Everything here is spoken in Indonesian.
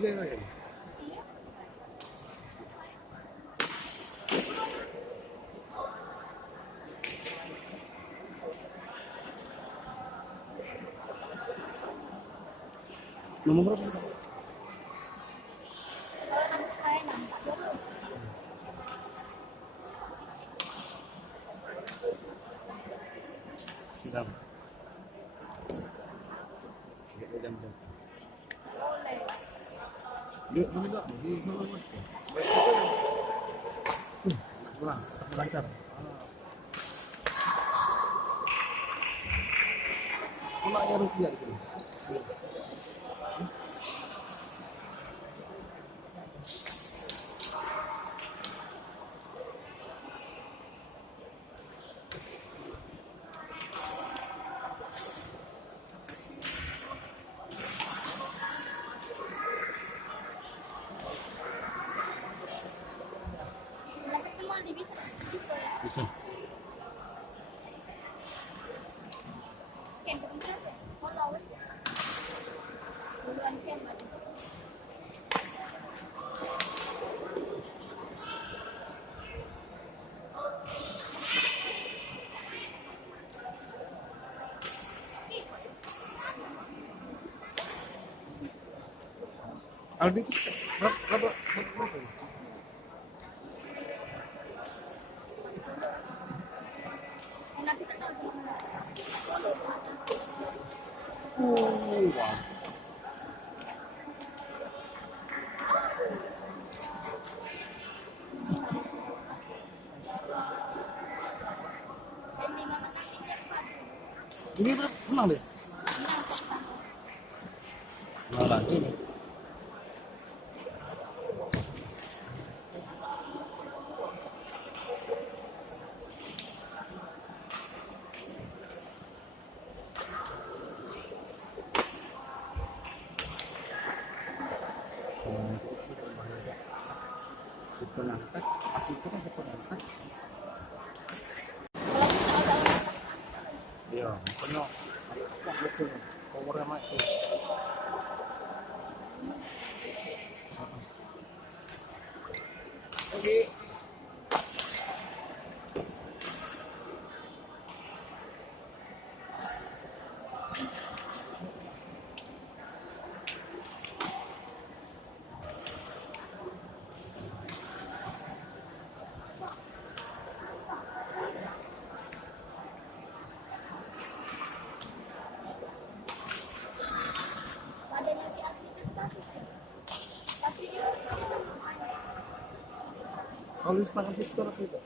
juga ya. Nomor berapa? Siap. Jam. Dia enggak di sana Mas. Kurang lancar. Cuma ya rupiah gitu. Bisa. Aldi itu berapa? Wow. Ini menang deh. Menang lagi nih. Penangkat, asli itu kan penangkat. Iya, penuh. Betul. Powernya mati. Oke. Kalau sepakat itu apa itu?